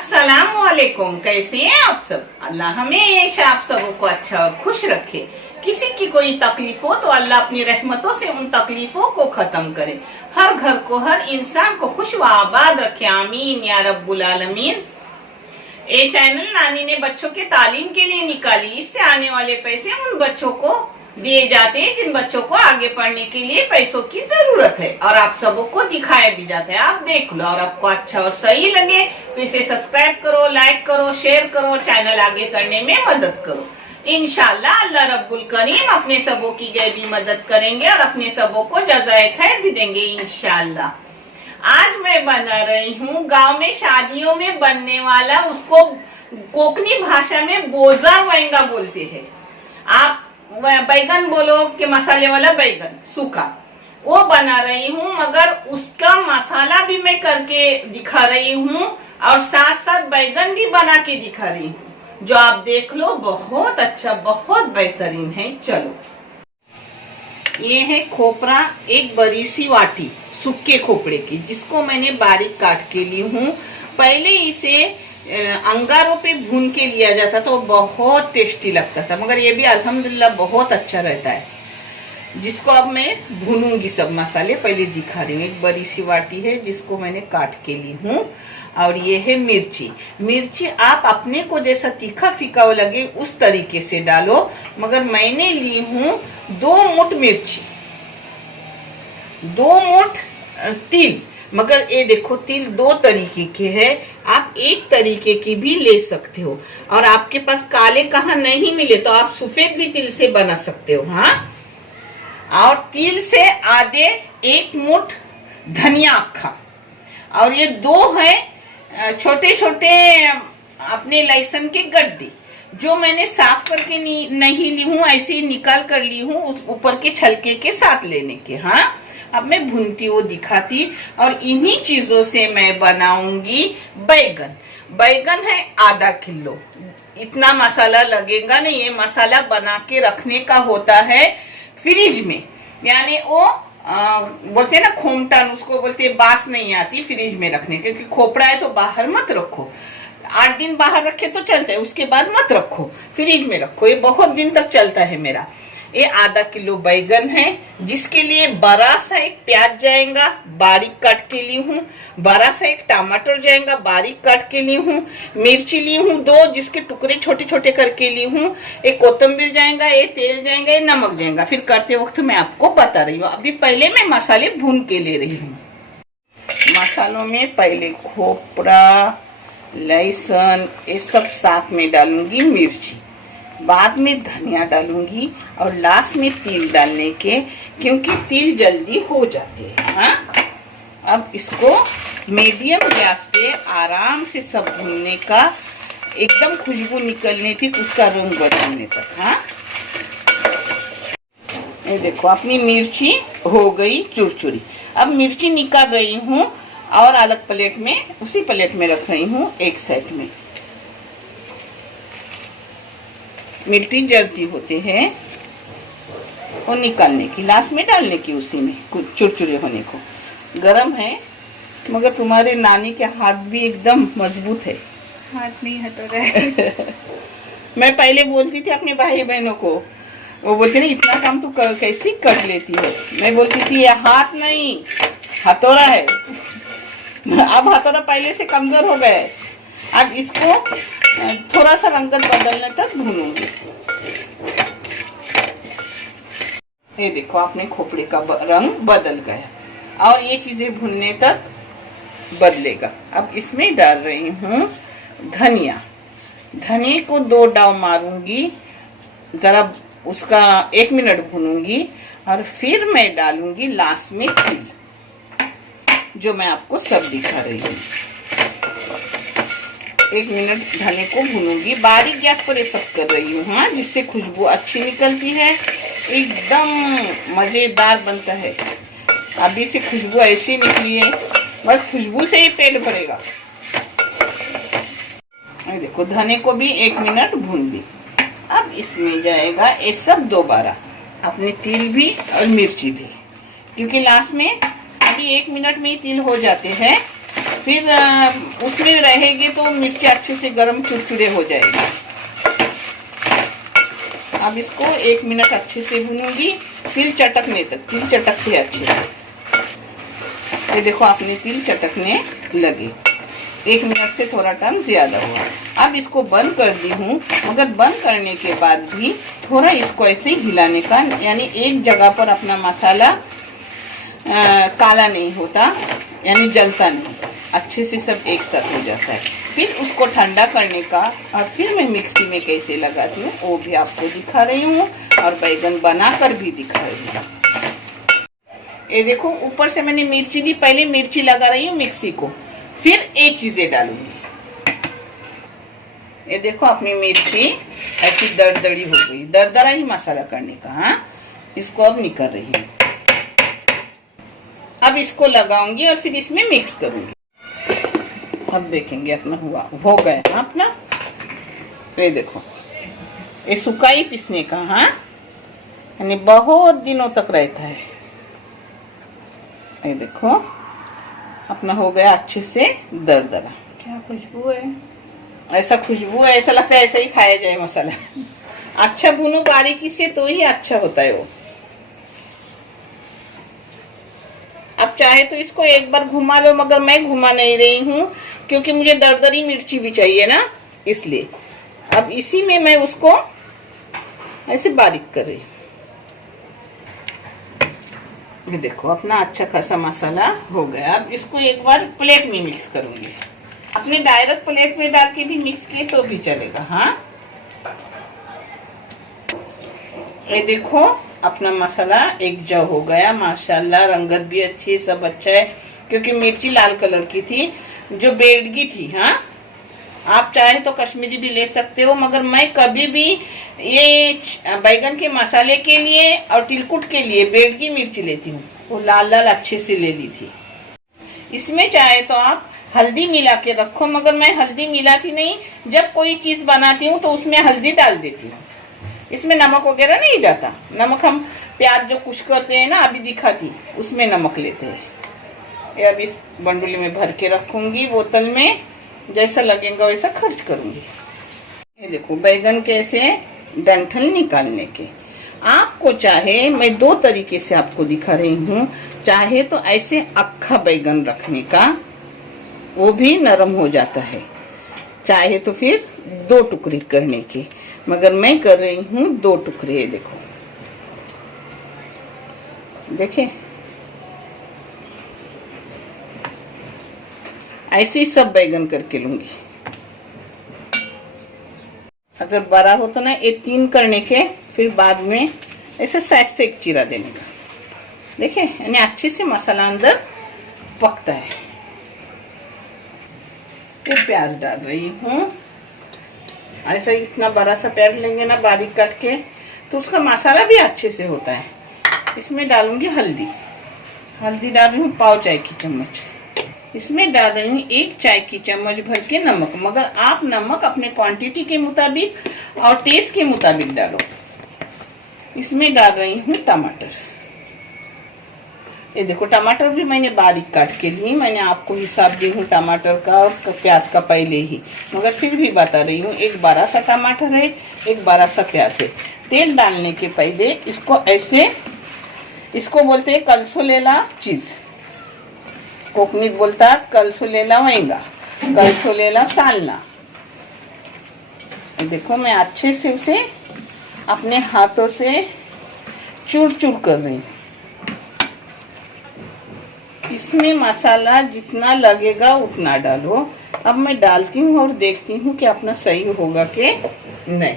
अस्सलाम वालेकुम। कैसे हैं आप सब? अल्लाह हमेशा आप सबों को अच्छा और खुश रखे। किसी की कोई तकलीफ हो तो अल्लाह अपनी रहमतों से उन तकलीफों को खत्म करे। हर घर को, हर इंसान को खुश व आबाद रखे। आमीन या रब्बुल आलमीन। ये चैनल नानी ने बच्चों के तालीम के लिए निकाली। इससे आने वाले पैसे उन बच्चों को दिए जाते हैं जिन बच्चों को आगे पढ़ने के लिए पैसों की जरूरत है, और आप सबों को दिखाया भी जाता है। आप देख लो और आपको अच्छा और सही लगे तो इसे सब्सक्राइब करो, लाइक करो, शेयर करो, चैनल आगे करने में मदद करो। इंशाल्लाह अल्लाह रब्बुल करीम अपने सबों की गैबी मदद करेंगे और अपने सबों को जज़ाए खैर भी देंगे इंशाल्लाह। आज मैं बना रही हूँ गांव में शादियों में बनने वाला, उसको कोकनी भाषा में बोजा वाइंगा बोलते हैं। आप बैगन बोलो कि मसाले वाला बैगन सूखा, वो बना रही हूँ, मगर उसका मसाला भी मैं करके दिखा रही हूँ और साथ साथ बैगन भी बना के दिखा रही हूँ, जो आप देख लो। बहुत अच्छा, बहुत बेहतरीन है। चलो, ये है खोपरा, एक बड़ी सी वाटी सूखे खोपड़े की, जिसको मैंने बारीक काट के ली हूँ। पहले इसे अंगारों पे भून के लिया जाता था, वो बहुत टेस्टी लगता था, मगर ये भी अल्हम्दुलिल्लाह बहुत अच्छा रहता है, जिसको अब मैं भूनूंगी। सब मसाले पहले दिखा रही हूँ। एक बड़ी सी वाटी है जिसको मैंने काट के ली हूँ, और ये है मिर्ची। मिर्ची आप अपने को जैसा तीखा फीका लगे उस तरीके से डालो, मगर मैंने ली हूँ 2 मुठ मिर्ची, 2 मुठ तिल। मगर ये देखो, तिल 2 तरीके के हैं, आप एक तरीके की भी ले सकते हो, और आपके पास काले कहाँ नहीं मिले तो आप सफेद भी तिल से बना सकते हो। हाँ, और तिल से आधे 1 मुठ धनिया अक्खा, और ये 2 है छोटे छोटे अपने लहसुन के गड्ढे, जो मैंने साफ करके नहीं ली हूँ, ऐसे ही निकाल कर ली हूँ, ऊपर के छलके के साथ लेने के। हाँ, अब मैं भूनती वो दिखाती, और इन्हीं चीजों से मैं बनाऊंगी बैगन। बैगन है आधा किलो। इतना मसाला लगेगा नहीं, ये मसाला बना के रखने का होता है फ्रिज में, यानी वो बोलते हैं ना खोमटन, उसको बोलते हैं, बास नहीं आती फ्रिज में रखने, क्योंकि खोपड़ा है तो बाहर मत रखो। 8 दिन बाहर रखे तो चलता है, उसके बाद मत रखो, फ्रिज में रखो, ये बहुत दिन तक चलता है मेरा। ये आधा किलो बैगन है, जिसके लिए बड़ा सा एक प्याज जाएगा, बारीक काट के ली हूँ। बड़ा सा एक टमाटर जाएगा, बारीक काट के ली हूँ। मिर्ची ली हूँ 2, जिसके टुकड़े छोटे छोटे करके ली हूँ। एक कोतंबीर जाएगा, ये तेल जाएगा, ये नमक जाएगा। फिर करते वक्त मैं आपको बता रही हूँ। अभी पहले मैं मसाले भून के ले रही हूँ। मसालों में पहले खोपरा, लहसुन, ये सब साथ में डालूंगी। मिर्ची बाद में धनिया डालूंगी, और लास्ट में तिल डालने के, क्योंकि तिल जल्दी हो जाते हैं। हाँ, अब इसको मीडियम गैस पे आराम से सब भूनने का, एकदम खुशबू निकलने थी, उसका रंग बदलने तक। हाँ, ये देखो अपनी मिर्ची हो गई चुरचुरी। अब मिर्ची निकाल रही हूँ और अलग प्लेट में, उसी प्लेट में रख रही हूँ एक साइड में। मिर्ची जलती होते हैं और निकालने की, लास्ट में डालने की, उसी में कुछ चुरचुरे होने को। गरम है, मगर तुम्हारे नानी के हाथ भी एकदम मजबूत है। हाथ नहीं हथौड़ा। मैं पहले बोलती थी अपने भाई बहनों को, वो बोलते ना इतना काम तू कैसी कर लेती है। मैं बोलती थी ये हाथ नहीं हथौड़ा है। अब हथौड़ा पहले से कमजोर हो गया है। अब इसको थोड़ा सा रंगत बदलने तक भूनूंगी। ये देखो अपने खोपड़े का रंग बदल गया, और ये चीजें भूनने तक बदलेगा। अब इसमें डाल रही हूँ धनिया। धनिया को 2 डाव मारूंगी, जरा उसका 1 मिनट भूनूंगी, और फिर मैं डालूंगी लास्ट में तिल, जो मैं आपको सब दिखा रही हूँ। 1 मिनट धनिया को भूनूंगी, बारीक गैस पर ये सब कर रही हूँ। हाँ, जिससे खुशबू अच्छी निकलती है, एकदम मजेदार बनता है। अभी से खुशबू ऐसी निकली है, बस खुशबू से ही पेट भरेगा। देखो धनिया को भी 1 मिनट भून ली। अब इसमें जाएगा ये सब दोबारा, अपने तिल भी और मिर्ची भी, क्योंकि लास्ट में अभी 1 मिनट में ही तिल हो जाते हैं। फिर उसमें रहेगी तो मिर्ची अच्छे से गर्म चुरचुरे हो जाएगी। अब इसको 1 मिनट अच्छे से भूनूंगी, तिल चटकने तक। तिल चटकते अच्छे से। ये देखो अपने तिल चटकने लगे। 1 मिनट से थोड़ा टाइम ज्यादा हुआ। अब इसको बंद कर दी हूँ, मगर बंद करने के बाद भी थोड़ा इसको ऐसे हिलाने का, यानी एक जगह पर अपना मसाला काला नहीं होता, यानी जलता नहीं, अच्छे से सब एक साथ हो जाता है। फिर उसको ठंडा करने का, और फिर मैं मिक्सी में कैसे लगाती हूँ वो भी आपको दिखा रही हूँ, और बैगन बनाकर भी दिखा रही हूँ। ये देखो ऊपर से मैंने मिर्ची दी, पहले मिर्ची लगा रही हूँ मिक्सी को, फिर ये चीजें डालूंगी। ये देखो अपनी मिर्ची ऐसी दरदरी हो गई, दरदरा ही मसाला करने का। हाँ, इसको अब निकल रही हूँ। अब इसको लगाऊंगी और फिर इसमें मिक्स करूंगी। अब देखेंगे अपना हुआ हो गया ना अपना। ये देखो ये सुखाई पीसने का। हाँ, यानी बहुत दिनों तक रहता है। ये देखो अपना हो गया अच्छे से दरदरा। क्या खुशबू है। ऐसा खुशबू है, ऐसा लगता है ऐसा ही खाया जाए मसाला। अच्छा भूनो बारीकी से तो ही अच्छा होता है वो। अब चाहे तो इसको एक बार घुमा लो, मगर मैं घुमा नहीं रही हूँ क्योंकि मुझे दरदरी मिर्ची भी चाहिए ना, इसलिए। अब इसी में मैं उसको ऐसे बारीक कर रही हूँ। ये देखो अपना अच्छा खासा मसाला हो गया। अब इसको एक बार प्लेट में मिक्स करूंगी। अपने डायरेक्ट प्लेट में डाल के भी मिक्स किए तो भी चलेगा। हाँ, ये देखो अपना मसाला एक जव हो गया माशाल्लाह। रंगत भी अच्छी, सब अच्छा है, क्योंकि मिर्ची लाल कलर की थी जो बेडगी थी। हाँ, आप चाहे तो कश्मीरी भी ले सकते हो, मगर मैं कभी भी ये बैगन के मसाले के लिए और तिलकुट के लिए बेडगी मिर्ची लेती हूँ। वो लाल लाल अच्छे से ले ली थी। इसमें चाहे तो आप हल्दी मिला के रखो, मगर मैं हल्दी मिलाती नहीं। जब कोई चीज बनाती हूँ तो उसमें हल्दी डाल देती हूँ। इसमें नमक वगैरह नहीं जाता। नमक हम प्याज जो कुछ करते हैं ना, अभी दिखाती, उसमें नमक लेते हैं। ये अब इस बंडुली में भर के रखूंगी बोतल में, जैसा लगेगा वैसा खर्च करूंगी। ये देखो बैगन कैसे डंठल निकालने के। आपको चाहे, मैं 2 तरीके से आपको दिखा रही हूँ, चाहे तो ऐसे अक्खा बैगन रखने का, वो भी नरम हो जाता है। चाहे तो फिर 2 टुकड़े करने के, मगर मैं कर रही हूँ 2 टुकड़े। देखो देखे, ऐसे ही सब बैगन करके लूंगी। अगर बड़ा हो तो ना ये 3 करने के, फिर बाद में ऐसे साइड से एक चीरा देने का। देखे, यानी अच्छे से मसाला अंदर पकता है। फिर प्याज डाल रही हूँ। ऐसा इतना बड़ा सा प्याज लेंगे ना बारीक काट के, तो उसका मसाला भी अच्छे से होता है। इसमें डालूंगी हल्दी। हल्दी डाल रही हूँ पाव चाय की चम्मच। इसमें डाल रही हूँ 1 चाय की चम्मच भर के नमक, मगर आप नमक अपने क्वांटिटी के मुताबिक और टेस्ट के मुताबिक डालो। इसमें डाल रही हूँ टमाटर। ये देखो टमाटर भी मैंने बारीक काट के ली। मैंने आपको हिसाब दी हूँ टमाटर का और प्याज का पहले ही, मगर फिर भी बता रही हूँ। एक बड़ा सा टमाटर है, एक बड़ा सा प्याज है। तेल डालने के पहले इसको ऐसे, इसको बोलते हैं कलसोलेला चीज। कोकणीत बोलतात कलसोलेला वेंगा, कलसोलेला सालना। देखो मैं अच्छे से उसे अपने हाथों से चूर चूर कर रही हूँ। इसमें मसाला जितना लगेगा उतना डालो। अब मैं डालती हूँ और देखती हूँ कि अपना सही होगा कि नहीं।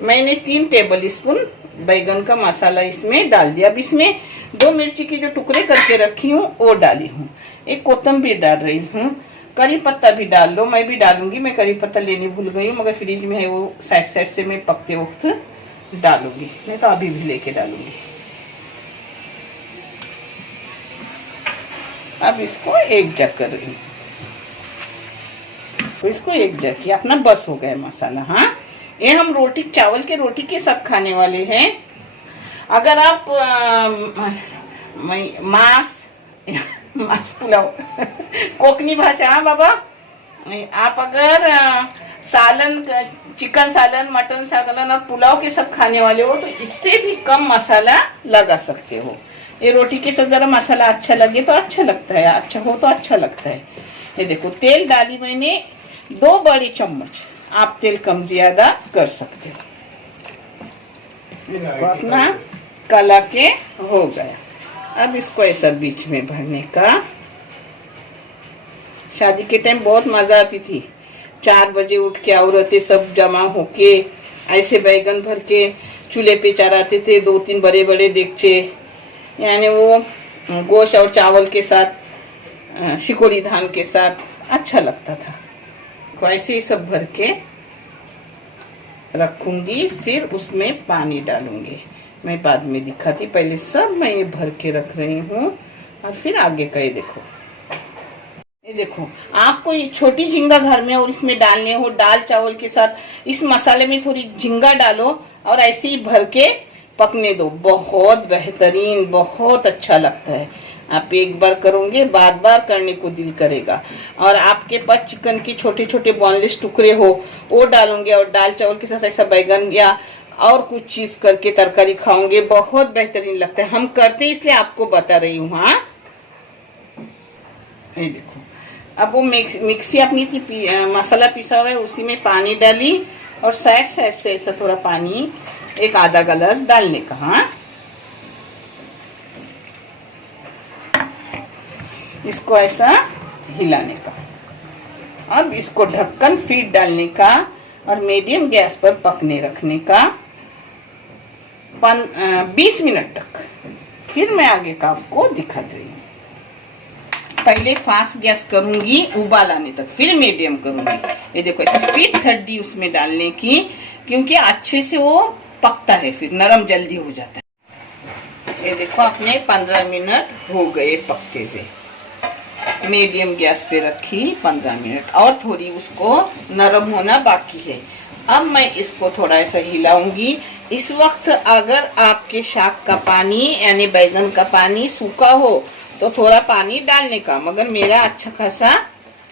मैंने 3 टेबल स्पून बैगन का मसाला इसमें डाल दिया। अब इसमें 2 मिर्ची के जो टुकड़े करके रखी हूँ वो डाली हूँ। एक कोतंबीर डाल रही हूँ। करी पत्ता भी डाल लो, मैं भी डालूंगी। मैं करी पत्ता लेनी भूल गई हूँ, मगर फ्रिज में है, वो साइड साइड से मैं पकते वक्त डालूंगी, नहीं तो अभी भी लेके डालूंगी। अब इसको एक जग कर रही हूँ। तो इसको एक जग किया, अपना बस हो गया मसाला। हाँ, ये हम रोटी, चावल के रोटी के साथ खाने वाले हैं। अगर आप मांस पुलाव कोकणी भाषा। हाँ बाबा, आप अगर सालन, चिकन सालन, मटन सालन और पुलाव के साथ खाने वाले हो तो इससे भी कम मसाला लगा सकते हो। ये रोटी के साथ जरा मसाला अच्छा लगे तो अच्छा लगता है, अच्छा हो तो अच्छा लगता है। ये देखो तेल डाली मैंने 2 बड़े चम्मच, आप तेल कम ज्यादा कर सकते हो। देखो अपना कला के हो गया। अब इसको ऐसा बीच में भरने का। शादी के टाइम बहुत मजा आती थी, 4 बजे उठ के औरतें सब जमा होके ऐसे बैगन भर के चूल्हे पे चढ़ाते थे, 2-3 बड़े बड़े देगचे, यानी वो गोश्त और चावल के साथ, शिकोड़ी धान के साथ अच्छा लगता था। तो ऐसे ही सब भर के रखूंगी, फिर उसमें पानी डालूंगी। मैं बाद में दिखाती, पहले सब मैं ये भर के रख रही हूँ और फिर आगे का ये देखो। ये देखो, आपको ये छोटी झींगा घर में और इसमें डालने हो दाल चावल के साथ, इस मसाले में थोड़ी झींगा डालो और ऐसे ही भर के पकने दो। बहुत बेहतरीन, बहुत अच्छा लगता है। आप एक बार करोगे बार बार करने को दिल करेगा। और आपके पास चिकन के छोटे छोटे बोनलेस टुकड़े हो वो डालोगे और दाल चावल के साथ ऐसा बैगन या और कुछ चीज करके तरकारी खाओगे, बहुत बेहतरीन लगता है। हम करते इसलिए आपको बता रही हूँ। हाँ, ये देखो, अब वो मिक्सी अपनी थी मसाला पिसा हुआ है, उसी में पानी डाली और साइड साइड से ऐसा थोड़ा पानी, एक आधा गिलास डालने का। हाँ, इसको ऐसा हिलाने का। अब इसको ढक्कन फिर डालने का और मीडियम गैस पर पकने रखने का 20 मिनट तक। फिर मैं आगे का आपको दिखा रही हूँ। पहले फास्ट गैस करूंगी उबाल आने तक, फिर मीडियम करूंगी। ये देखो ऐसा फिर हड्डी उसमें डालने की, क्योंकि अच्छे से वो पकता है, फिर नरम जल्दी हो जाता है। ये देखो अपने 15 मिनट हो गए पकते हुए। मीडियम गैस पे रखी 15 मिनट और थोड़ी उसको नरम होना बाकी है। अब मैं इसको थोड़ा ऐसा हिलाऊंगी। इस वक्त अगर आपके शाक का पानी यानी बैगन का पानी सूखा हो तो थोड़ा पानी डालने का, मगर मेरा अच्छा खासा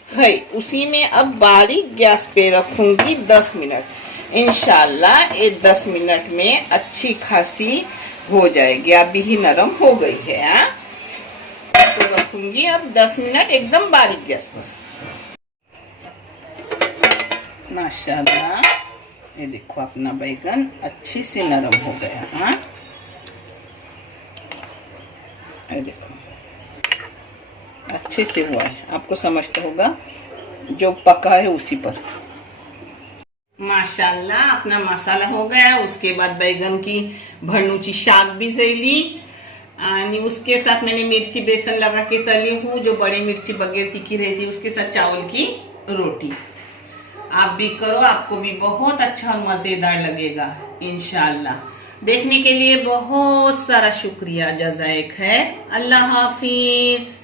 है। उसी में अब बारीक गैस पे रखूंगी 10 मिनट। इंशाल्लाह ये 10 मिनट में अच्छी खासी हो जाएगी। अभी ही नरम हो गई है। हाँ, तो रखूंगी अब 10 मिनट एकदम बारीक गैस पर। माशाल्लाह, ये देखो अपना बैगन अच्छे से नरम हो गया। हाँ, ये देखो अच्छे से हुआ है, आपको समझता होगा जो पका है उसी पर। माशाल्लाह अपना मसाला हो गया। उसके बाद बैगन की भरनूची शाक भी जैली, उसके साथ मैंने मिर्ची बेसन लगा के तली हूँ, जो बड़ी मिर्ची बगैर तीखी रहती है, उसके साथ चावल की रोटी। आप भी करो, आपको भी बहुत अच्छा और मजेदार लगेगा इंशाल्लाह। देखने के लिए बहुत सारा शुक्रिया, जज़ाक खैर। अल्लाह हाफिज।